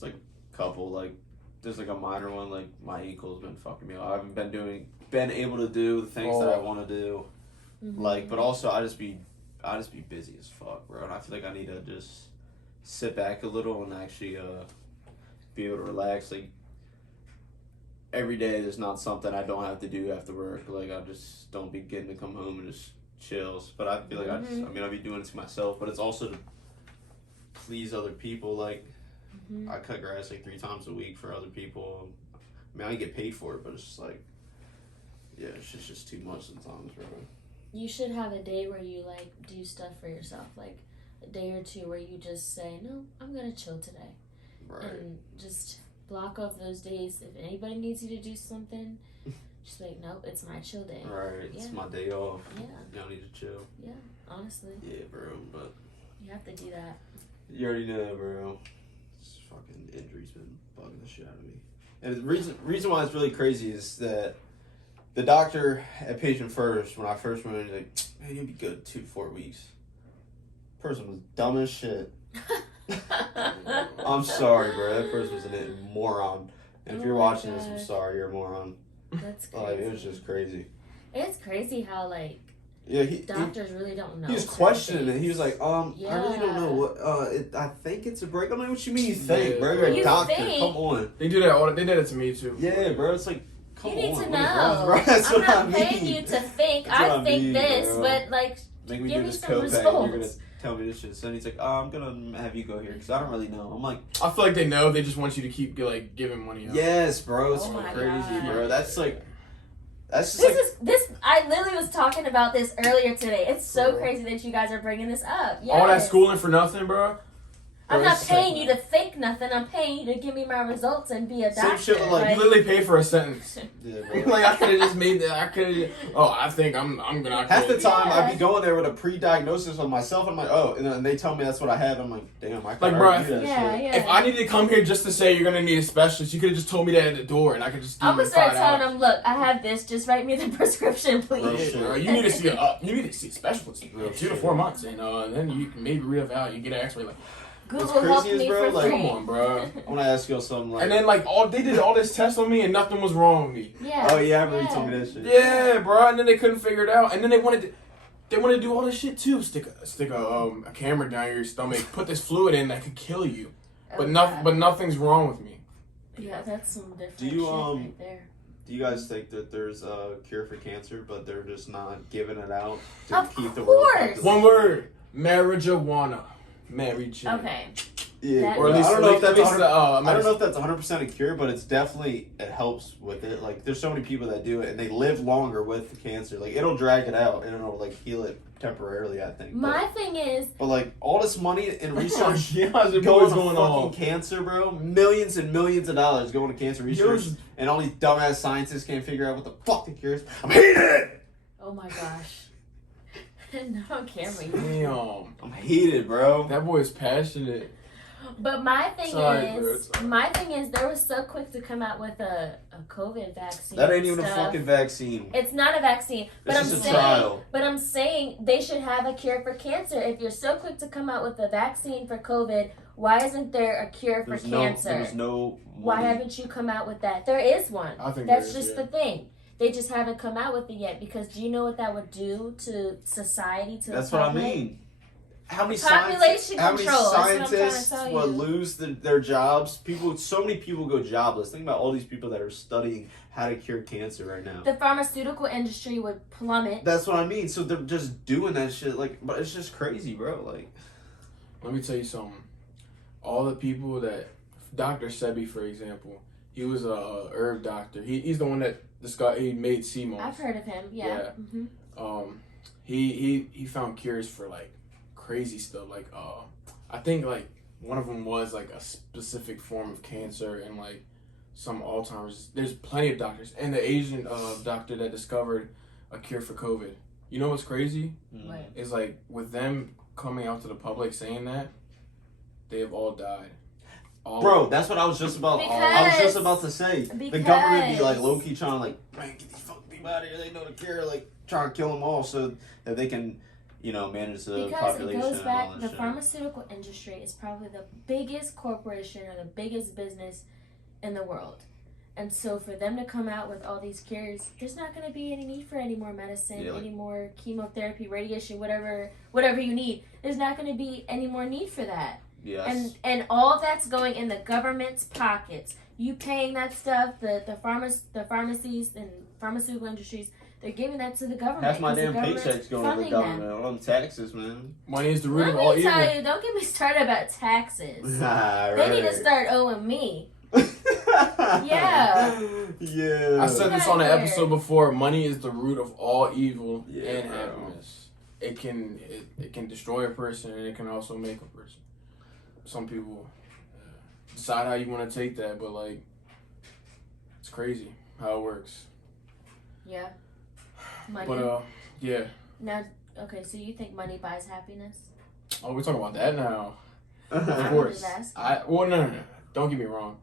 It's like a couple, like, there's like a minor one, like my ankle's been fucking me up. I haven't been able to do the things that I want to do. Like, but also I just be busy as fuck, bro. And I feel like I need to just sit back a little and actually be able to relax. Like, every day there's not something I don't have to do after work. Like, I just don't be getting to come home and just chills. But I feel like I'll be doing it to myself, but it's also to please other people. Like, I cut grass like 3 times a week for other people. I mean, I get paid for it, but it's just like, yeah, it's just too much sometimes, bro. You should have a day where you like do stuff for yourself, like a day or two where you just say, no, I'm gonna chill today, Right. and just block off those days. If anybody needs you to do something, just be like, nope, it's my chill day. Right, it's Yeah. my day off. Yeah. Y'all need to chill. Yeah, honestly, Yeah, bro, but you have to do that. you already know, bro. This fucking injury's been bugging the shit out of me. And the reason why it's really crazy is that the doctor at Patient First, when I first went in, he's like, man, you'll be good 2 to 4 weeks. Person was dumb as shit. I'm sorry, bro. That person was a moron. And if you're watching this, I'm sorry, you're a moron. That's crazy. Like, it was just crazy. It's crazy how like Yeah, doctors really don't know. He was certain questioning it. things. He was like, I really don't know what. I think it's a break. I'm like, what you mean you think, bro? You're a You doctor. think. Come on. They do that. They did it to me too. Yeah, bro. It's like, come You need on. to What is know. wrong, bro? That's I'm what not I mean. paying you to think. That's what I I think mean, this, bro. but like, Make me give do me this some copay. And you're gonna results. tell me this shit. So then he's like, I'm gonna have you go here because I don't really know. I'm like, I feel like they know. They just want you to keep like giving money out. yes, bro. It's Oh my crazy, God. bro. That's just like. This. I literally was talking about this earlier today. It's so Bro. crazy that you guys are bringing this up. Yes. All that schooling for nothing, bro. I'm Bro, not it's paying sick. you to think nothing. I'm paying you to give me my results and be a Same doctor. shit with, like, You literally pay for a sentence. Yeah, bro. Like I could have just made that. I could have. Oh, I think I'm gonna. Half the time Yeah. I'd be going there with a pre-diagnosis of myself. I'm like, and then they tell me that's what I have. I'm like, damn, I Like, can't bro, do that yeah, shit. yeah. If I needed to come here just to say you're gonna need a specialist, you could have just told me that at the door, and I could just. I'm gonna start telling $5. them, look, I have this. Just write me the prescription, please. Bro, Yeah, bro, you need to see a specialist. Real 2 to shit. 4 months, and then you can maybe reevaluate. You get an X-ray, like, Google What's crazy helped is, me bro, for like, free. come on, bro. I want to ask you something like. And then like they did all this test on me, and nothing was wrong with me. Yeah. Oh yeah, I remember you told me that shit. Yeah, bro. And then they couldn't figure it out, and then they wanted to do all this shit too. Stick a camera down your stomach, put this fluid in that could kill you, but nothing's wrong with me. Yeah, that's some different Do you, shit right there. Do you guys think that there's a cure for cancer, but they're just not giving it out to Of keep the world course. happy? One word: marijuana. Mary Jane. Okay. Yeah, That- Or at least I don't know if that's. I I don't know if that's 100% a cure, but it's definitely it helps with it. Like there's so many people that do it and they live longer with the cancer. Like it'll drag it out and it'll like heal it temporarily. I think. My thing is, But like all this money and research Yeah, how's it going going to on? fucking cancer, bro. Millions and millions of dollars going to cancer research, and all these dumbass scientists can't figure out what the fuck the cure is. I'm heated. oh my gosh. Not on camera. Damn, I'm heated, bro. that boy is passionate. But my thing Sorry, bro, is, sorry. they were so quick to come out with a COVID vaccine. That ain't even stuff. a fucking vaccine. It's not a vaccine, but It's I'm just a saying, trial. but I'm saying they should have a cure for cancer. If you're so quick to come out with a vaccine for COVID, why isn't there a cure for cancer? There's no. Why money. haven't you come out with that? There is one. I think That's there is, just yeah. the thing. They just haven't come out with it yet because do you know what that would do to society, to That's the what I public? mean. How many Population how many control, that's what I'm trying to scientists tell will you. lose their jobs? So many people go jobless. Think about all these people that are studying how to cure cancer right now. The pharmaceutical industry would plummet. That's what I mean. So they're just doing that shit. Like, but it's just crazy, bro. Like, Let me tell you something. All the people that Dr. Sebi, for example, he was a herb doctor. He's the one that he made sea moss. I've heard of him. Yeah. Yeah. Mm-hmm. He found cures for like crazy stuff. Like I think like one of them was like a specific form of cancer and like some Alzheimer's. There's plenty of doctors, and the Asian doctor that discovered a cure for COVID. You know what's crazy? Right. Is like with them coming out to the public saying that, they have all died. bro, that's what I was just about. I was just about to say. The government be like low key trying to like, man, get these fucking people out of here. They know the cure. Like trying to kill them all so that they can manage the because population it goes and back, all that the shit. pharmaceutical industry is probably the biggest corporation or the biggest business in the world. And so for them to come out with all these cures, there's not going to be any need for any more medicine, any more chemotherapy, radiation, whatever you need. There's not going to be any more need for that. Yes. And all that's going in the government's pockets. You paying that stuff, the pharmacies and pharmaceutical industries, they're giving that to the government. Half my 'cause the damn government's paycheck's going to the funding government. them. All them taxes, man. Money is the root Let of all me evil. tell you, don't get me started about taxes. Right. They need to start owing me. Yeah. Yeah. I said this on an Right. episode before. Money is the root of all evil Yeah, and bro. happiness. It can destroy a person and it can also make a person. Some people decide how you want to take that, but like, it's crazy how it works. Yeah. Money. But yeah. Now, okay, so you think money buys happiness? Oh, we're talking about that now. Of I'm course. just asking. No. Don't get me wrong.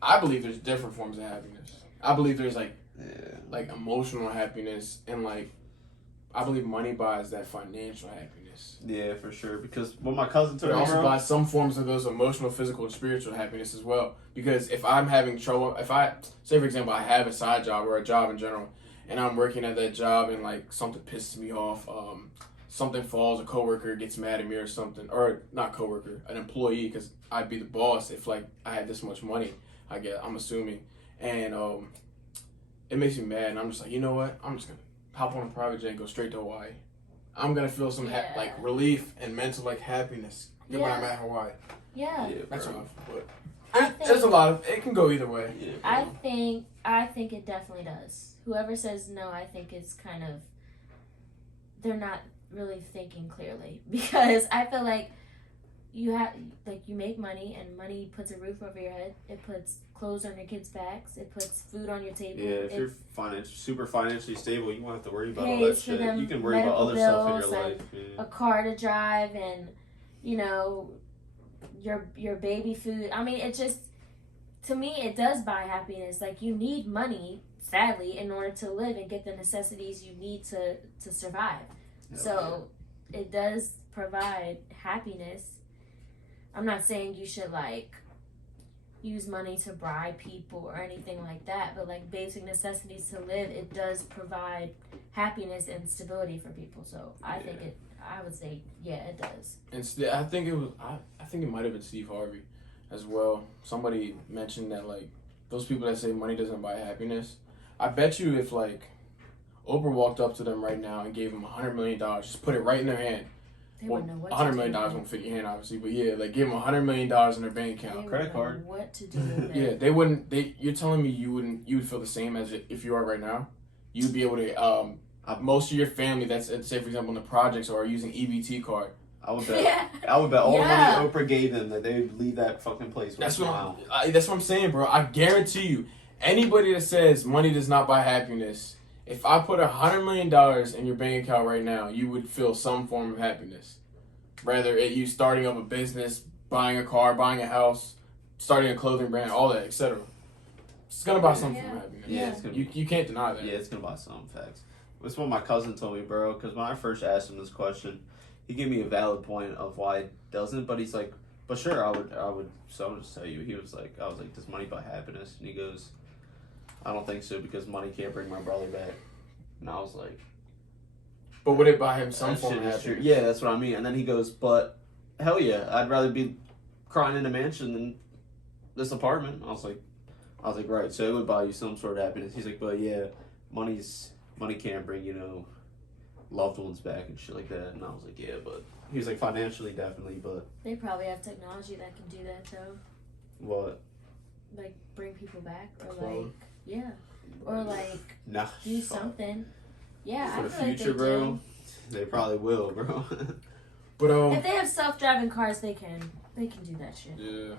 I believe there's different forms of happiness. I believe there's like emotional happiness and like, I believe money buys that financial happiness. Yeah, for sure. Because what my cousin But told it me, also bro, buys some forms of those emotional, physical, and spiritual happiness as well. Because if I'm having trouble, say for example, I have a side job or a job in general, and I'm working at that job and like something pisses me off, something falls, a coworker gets mad at me or something, or not coworker, an employee, because I'd be the boss if like I had this much money, I'm assuming, and it makes me mad, and I'm just like, you know what, I'm just gonna hop on a private jet and go straight to Hawaii. I'm gonna feel some like relief and mental like happiness when I'm at Hawaii. Yeah. That's enough. I But there's a lot of it can go either way. Yeah, I think it definitely does. Whoever says no, I think it's kind of, they're not really thinking clearly, because I feel like you make money, and money puts a roof over your head. It puts clothes on your kids' backs. It puts food on your table. Yeah, if you're super financially stable, you won't have to worry about all pays that for shit. them You can worry about other medical stuff in your bills life. a car to drive, and your baby food. I mean, it just, to me, it does buy happiness. Like, you need money, sadly, in order to live and get the necessities you need to survive. So it does provide happiness. I'm not saying you should like use money to bribe people or anything like that, but like basic necessities to live, it does provide happiness and stability for people. So I would say it does. And I think it might have been Steve Harvey as well. Somebody mentioned that like those people that say money doesn't buy happiness. I bet you if like Oprah walked up to them right now and gave them $100 million, just put it right in their hand. They wouldn't know what $100 to million do. won't fit your hand, obviously, but yeah, like give them $100 million in their bank account. They Credit wouldn't know card. What to do with it. Yeah, they wouldn't. You're telling me you would feel the same as if you are right now? You'd be able to. Most of your family that's say for example in the projects are using EBT card. I would bet. Yeah. I would bet all the Yeah. money Oprah gave them that they would leave that fucking place with That's a what smile. that's what I'm saying, bro. I guarantee you, anybody that says money does not buy happiness, if I put $100 million in your bank account right now, you would feel some form of happiness. Rather you starting up a business, buying a car, buying a house, starting a clothing brand, all that, etc. It's gonna buy some form of happiness. Yeah, it's gonna You can't deny that. Yeah, it's gonna buy some facts. That's what my cousin told me, bro. Because when I first asked him this question, he gave me a valid point of why it doesn't. But he's like, but sure, I would. So I'll just tell you. He was like, I was like, does money buy happiness? And he goes, I don't think so because money can't bring my brother back. And I was like, But would it buy him some that form shit of is happiness? true. Yeah, that's what I mean. And then he goes, but hell yeah, I'd rather be crying in a mansion than this apartment. I was like, right. So it would buy you some sort of happiness. He's like, but yeah, money can't bring loved ones back and shit like that. And I was like, yeah, but he was like financially definitely, but They probably have technology that can do that though. what? Like bring people back, or Clone. or like Nah, do something. Yeah, for I the feel future, like they bro. do. They probably will, bro. But If they have self-driving cars, they can do that shit. yeah.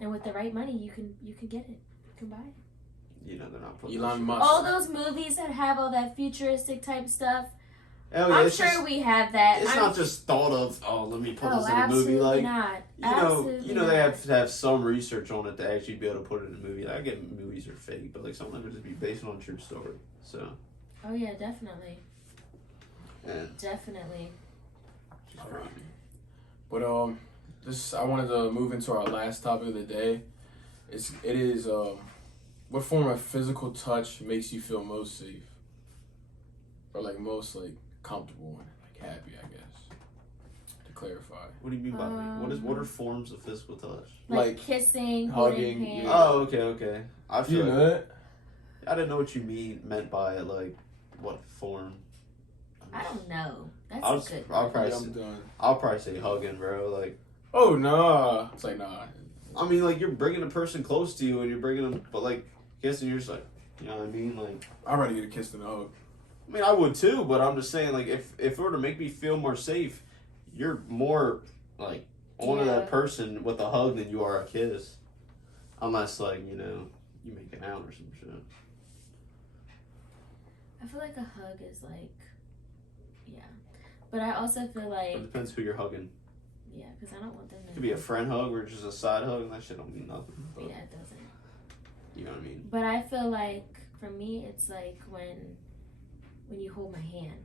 And with the right money, you can get it. You can buy it. They're not putting Elon that shit- Musk. All those movies that have all that futuristic type stuff. Hell yeah, I'm it's sure just- we have that. It's not just thought of. Let me put this in a absolutely movie. Like not. you know, they have to have some research on it to actually be able to put it in a movie. I get movies are fake, but like some of them would just be based on a true story. So Oh yeah, definitely. And Definitely. Alright. But this I wanted to move into our last topic of the day. It is what form of physical touch makes you feel most safe, or like most like comfortable and like happy, I guess. To clarify. What do you mean by what are forms of physical touch? Like kissing, hugging, holding hands. Oh, okay. I feel You know that? I didn't know what you meant by it, like what form. I don't know. That's I'll a good I'll one. probably Yeah, say, I'm done. I'll probably say hugging, bro. Like, Oh nah. It's like nah. I mean, like you're bringing a person close to you and you're bringing them, but like kissing, you're just like, you know what I mean? Like, I'd rather get a kiss than a hug. I mean, I would too, but I'm just saying, like, if it were to make me feel more safe, you're more like onto Yeah. that person with a hug than you are a kiss, unless like you make it out or some shit. I feel like a hug is like, yeah. But I also feel like, It depends who you're hugging. yeah, because I don't want them to. It could be a friend hug or just a side hug, and that shit don't mean nothing. But, Yeah, it doesn't. you know what I mean? But I feel like for me, it's like when you hold my hand,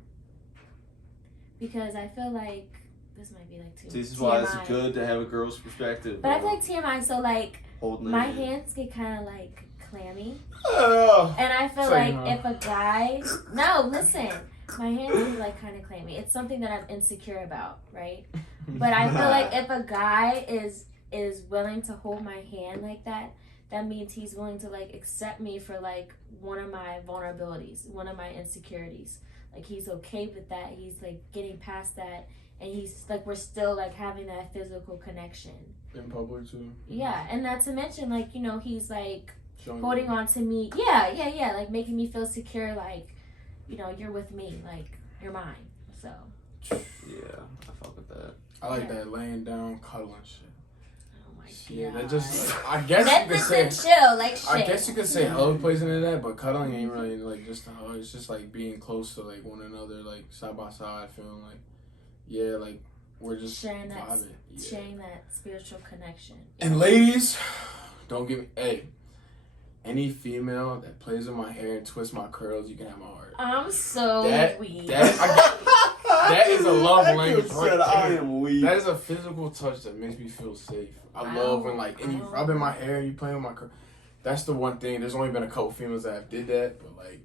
because I feel like this might be like too. See, this is why TMI. it's good to have a girl's perspective. But I feel like TMI. So like holding my it. hands get kind of like clammy, Oh. and I feel Same, like huh? if a guy, no, listen, my hands get like kind of clammy. It's something that I'm insecure about, right? But I feel like if a guy is willing to hold my hand like that, that means he's willing to like accept me for like one of my vulnerabilities, one of my insecurities. Like he's okay with that. He's like getting past that, and he's like we're still like having that physical connection. In public too. Yeah, and not to mention like he's like Showing holding you. on to me. Yeah, like making me feel secure. Like you're with me. Like you're mine. So. Yeah, I fuck with that. I like that laying down, cuddling shit. Oh my god. Yeah, that just I guess you could Netflix say. and chill, like shit. I guess you could say hug plays into that, but cuddling ain't really like just a hug. It's just like being close to like one another, like side by side, feeling like, yeah, like we're just sharing that, vibing. Yeah. sharing that spiritual connection. And ladies, don't give me any female that plays with my hair and twists my curls, you can have my heart. I'm so That- weak. That is a love That language kid right said, I there. am weak. That is a physical touch that makes me feel safe. I love when like and you rubbing my hair and you playing with my curls. That's the one thing. There's only been a couple females that have did that, but like.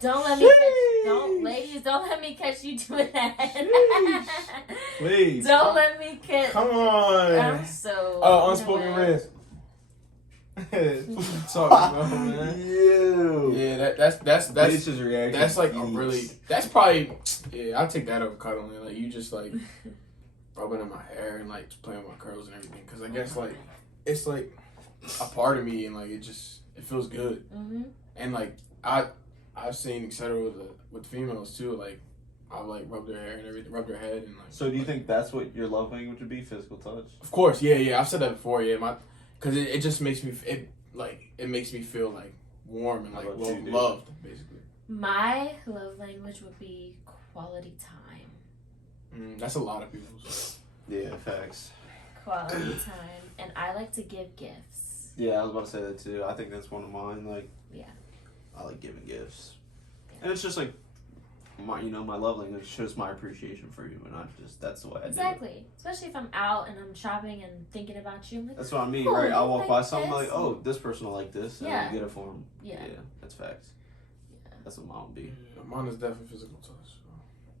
Don't let me don't let me catch you doing that. Please. Don't let me catch. Come on. I'm so. Oh, unspoken you know what? risk. That's what you talking about, man. Ew. Yeah, that's Lisa's reaction. that's like a eats. really. That's probably. Yeah, I'll take that over cuddling. Like you just like rubbing in my hair and like playing with my curls and everything. Because I guess like it's like a part of me and like it feels good. Mhm. And like I've seen etc. with females too. Like I'll like rub their hair and everything, rub their head and like. So do you think that's what your love language would be? Physical touch? Of course, yeah. I've said that before. Yeah, because it just makes me it makes me feel like warm and like How about you, dude? loved basically. My love language would be quality time. That's a lot of people's. Yeah, facts. Quality time, and I like to give gifts. Yeah, I was about to say that too. I think that's one of mine. Like, Yeah. I like giving gifts, and it's just like my love language shows my appreciation for you, and that's the way I do it. Exactly. Especially if I'm out and I'm shopping and thinking about you. I'm like, That's what I mean, Oh, right? you I'll walk like by something this? like, oh, this person will like this, and Yeah. then get it for them. yeah. That's facts. Yeah. That's what mine would be. Mine is definitely physical touch.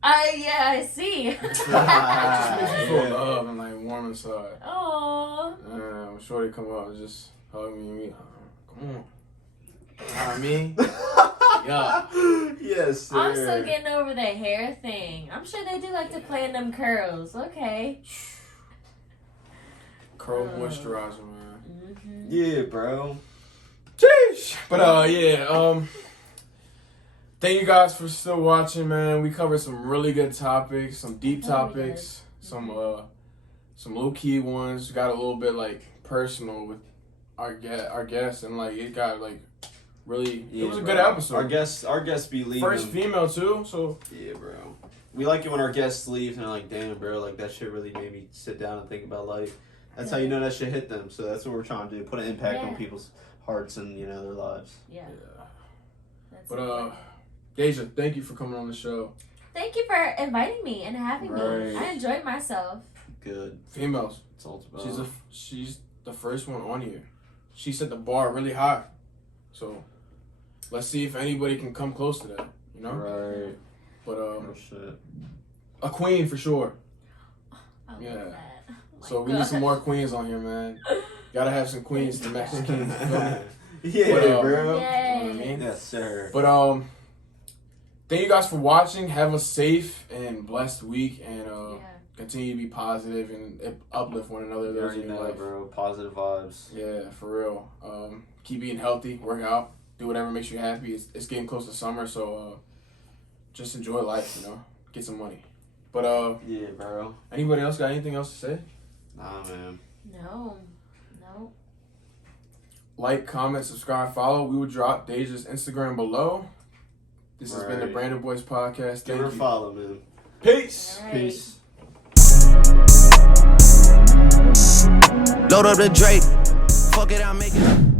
I see. It just makes me feel Yeah. love and like warm inside. Oh. I'm sure they come up and just hug me and me. Come on. You know what I mean? Yeah. Yes, sir. I'm still getting over the hair thing. I'm sure they do like to play in them curls. Okay. Curl moisturizer, man. Mm-hmm. Yeah, bro. Jeez. But thank you guys for still watching, man. We covered some really good topics, some deep topics, some low key ones. We got a little bit like personal with our guests, and like it got like really. Yeah, it was a bro. good episode. Our guests be leaving. First female too, so Yeah, bro. We like it when our guests leave and they're like, damn, bro, like that shit really made me sit down and think about life. That's how you know that shit hit them. So that's what we're trying to do. Put an impact on people's hearts and, their lives. Yeah. yeah. That's But important. Deja, thank you for coming on the show. Thank you for inviting me and having me. Right. I enjoyed myself. Good. Females. It's all it's about. She's the first one on here. She set the bar really high. So let's see if anybody can come close to that. You know. Right. But Oh shit. a queen for sure. I love Yeah. that. Oh my So we need some gosh. more queens on here, man. Gotta have some queens to match the kings. You feel me? Yeah, But, bro. You know what I Yay. mean? Yes, sir. But thank you guys for watching. Have a safe and blessed week, and Yeah. continue to be positive and uplift one another. You Those already in your know, life. bro. Positive vibes. Yeah, for real. Keep eating healthy, work out, do whatever makes you happy. It's getting close to summer, so just enjoy life. You know, get some money. But Yeah, bro. anybody else got anything else to say? Nah, man. No. Like, comment, subscribe, follow. We will drop Deja's Instagram below. This has been the Right. Brandon Boys Podcast. Give Thank her a you. follow, man. Peace. All right. Peace. Load up the Drake. Fuck it, I'll make it.